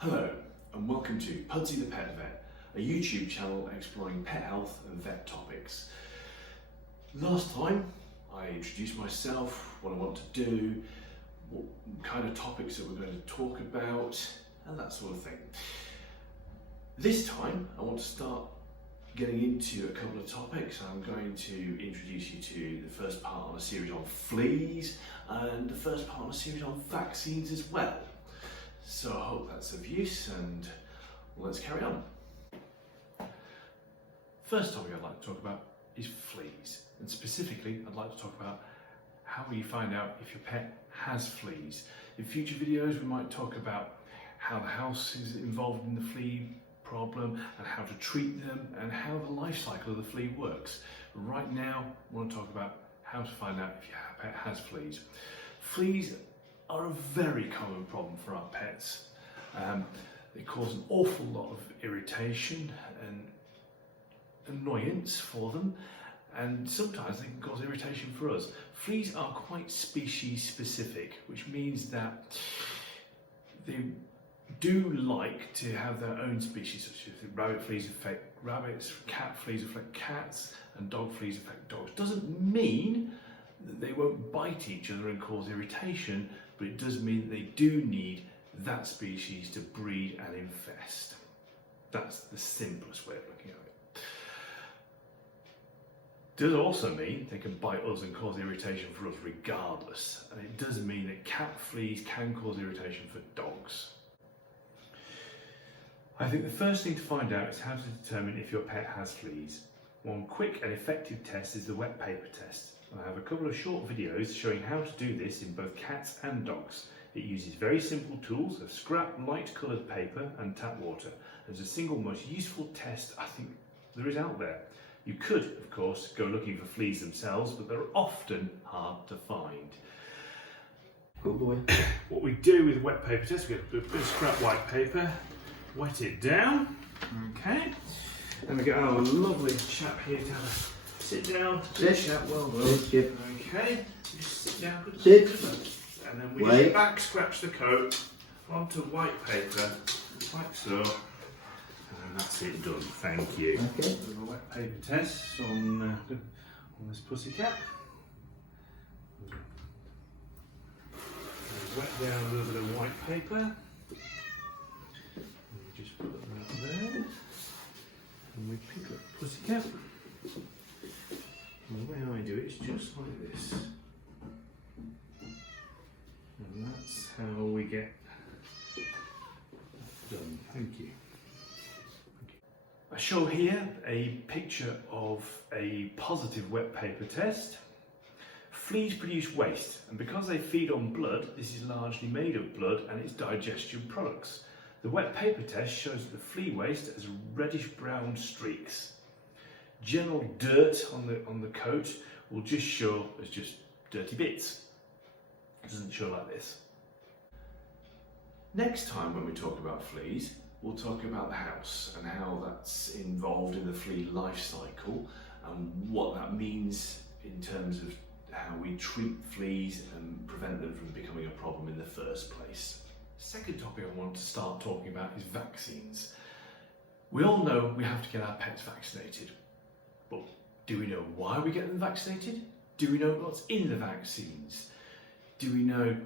Hello and welcome to Pudsey the Pet Vet, a YouTube channel exploring pet health and vet topics. Last time I introduced myself, what I want to do, what kind of topics that we're going to talk about and that sort of thing. This time I want to start getting into a couple of topics. I'm going to introduce you to the first part of a series on fleas and the first part of a series on vaccines as well. So I hope that's of use and let's carry on. First topic I'd like to talk about is fleas, and specifically I'd like to talk about how you find out if your pet has fleas. In future videos we might talk about how the house is involved in the flea problem and how to treat them and how the life cycle of the flea works. Right now I want to talk about how to find out if your pet has fleas. Fleas are a very common problem for our pets. They cause an awful lot of irritation and annoyance for them, and sometimes they can cause irritation for us. Fleas are quite species specific, which means that they do like to have their own species, such as rabbit fleas affect rabbits, cat fleas affect cats, and dog fleas affect dogs. Doesn't mean that they won't bite each other and cause irritation, but it does mean that they do need that species to breed and infest. That's the simplest way of looking at it. Does also mean they can bite us and cause irritation for us regardless, and it does mean that cat fleas can cause irritation for dogs. I think the first thing to find out is how to determine if your pet has fleas. One quick and effective test is the wet paper test. I have a couple of short videos showing how to do this in both cats and dogs. It uses very simple tools of scrap light coloured paper and tap water. It's the single most useful test I think there is out there. You could, of course, go looking for fleas themselves, but they're often hard to find. Good boy. What we do with wet paper test, we get a bit of scrap white paper, wet it down, okay, and we get our lovely chap here to have a sit down, Sit. well done. Sit. Okay, just sit down, good Sit. luck. And then we Wait. just back scratch the coat onto white paper, like so, and that's it done, thank you. Okay. A wet paper test on this pussycat. Wet down a little bit of white paper. And we just put that there. And we pick up the pussycat. And the way I do it is just like this. And that's how we get that done. Thank you. I show here a picture of a positive wet paper test. Fleas produce waste, and because they feed on blood, this is largely made of blood and its digestion products. The wet paper test shows that the flea waste has reddish-brown streaks. General dirt on the coat will just show as just dirty bits. It doesn't show like this. Next time when we talk about fleas, we'll talk about the house and how that's involved in the flea life cycle and what that means in terms of how we treat fleas and prevent them from becoming a problem in the first place. Second topic I want to start talking about is vaccines. We all know we have to get our pets vaccinated, but do we know why we get them vaccinated? Do we know what's in the vaccines? Do we know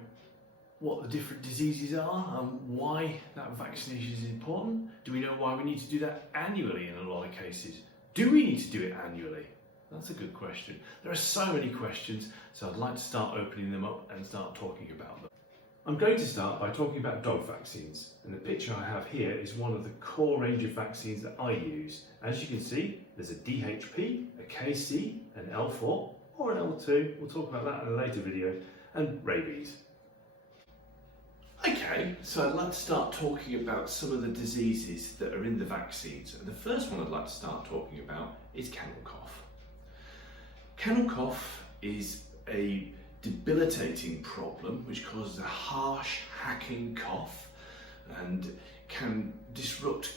what the different diseases are and why that vaccination is important? Do we know why we need to do that annually in a lot of cases? Do we need to do it annually? That's a good question. There are so many questions, so I'd like to start opening them up and start talking about them. I'm going to start by talking about dog vaccines, and the picture I have here is one of the core range of vaccines that I use. As you can see, there's a DHP, a KC, an L4 or an L2, we'll talk about that in a later video, and rabies. Okay, so I'd like to start talking about some of the diseases that are in the vaccines, and the first one I'd like to start talking about is kennel cough. Kennel cough is a debilitating problem which causes a harsh, hacking cough and can disrupt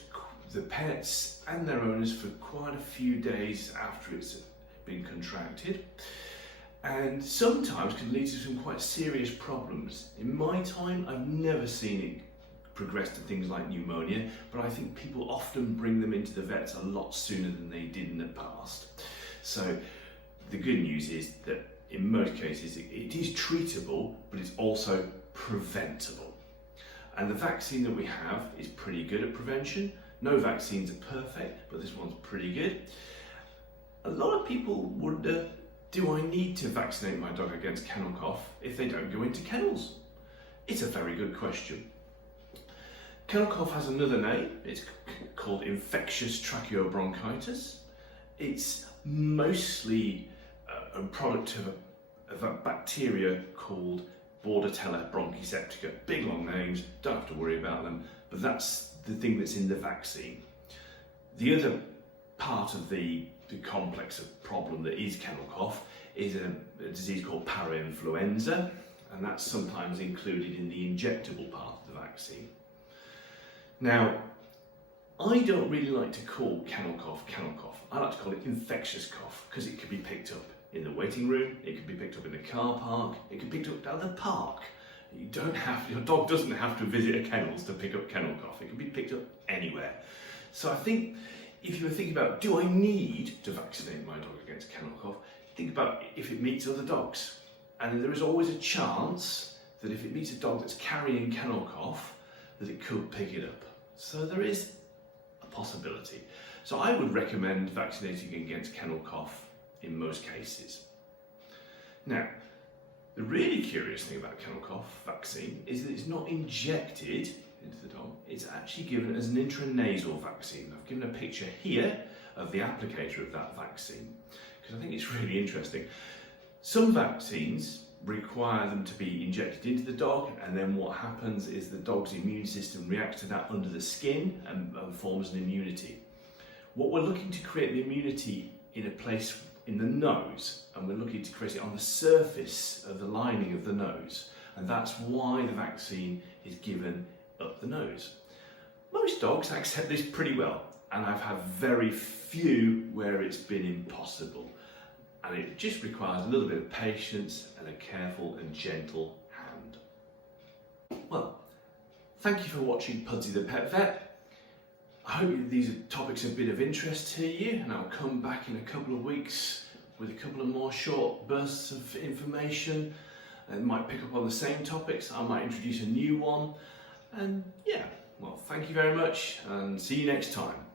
the pets and their owners for quite a few days after it's been contracted, and sometimes can lead to some quite serious problems. In my time, I've never seen it progress to things like pneumonia, but I think people often bring them into the vets a lot sooner than they did in the past. So the good news is that in most cases it is treatable, but it's also preventable. And the vaccine that we have is pretty good at prevention. No vaccines are perfect, but this one's pretty good. A lot of people wonder, do I need to vaccinate my dog against kennel cough if they don't go into kennels? It's a very good question. Kennel cough has another name. It's called infectious tracheobronchitis. It's mostly a product of a bacteria called Bordetella bronchoseptica. Big long names, don't have to worry about them, but that's the thing that's in the vaccine. The other part of the complex of problem that is kennel cough is a disease called parainfluenza, and that's sometimes included in the injectable part of the vaccine. Now, I don't really like to call kennel cough. I like to call it infectious cough because it can be picked up in the waiting room, it can be picked up in the car park, it can be picked up at the park. Your dog doesn't have to visit a kennels to pick up kennel cough. It can be picked up anywhere. So I think if you were thinking about, do I need to vaccinate my dog against kennel cough, think about if it meets other dogs. And there is always a chance that if it meets a dog that's carrying kennel cough, that it could pick it up. So there is a possibility. So I would recommend vaccinating against kennel cough in most cases. Now, the really curious thing about kennel cough vaccine is that it's not injected into the dog, it's actually given as an intranasal vaccine. I've given a picture here of the applicator of that vaccine because I think it's really interesting. Some vaccines require them to be injected into the dog, and then what happens is the dog's immune system reacts to that under the skin and forms an immunity. What we're looking to create the immunity in a place in the nose, and we're looking to create it on the surface of the lining of the nose, and that's why the vaccine is given up the nose. Most dogs accept this pretty well, and I've had very few where it's been impossible, and it just requires a little bit of patience and a careful and gentle hand. Well, thank you for watching Pudsey the Pet Vet. I hope these topics have been of interest to you, and I'll come back in a couple of weeks with a couple of more short bursts of information. It might pick up on the same topics, I might introduce a new one, and yeah, well, thank you very much and see you next time.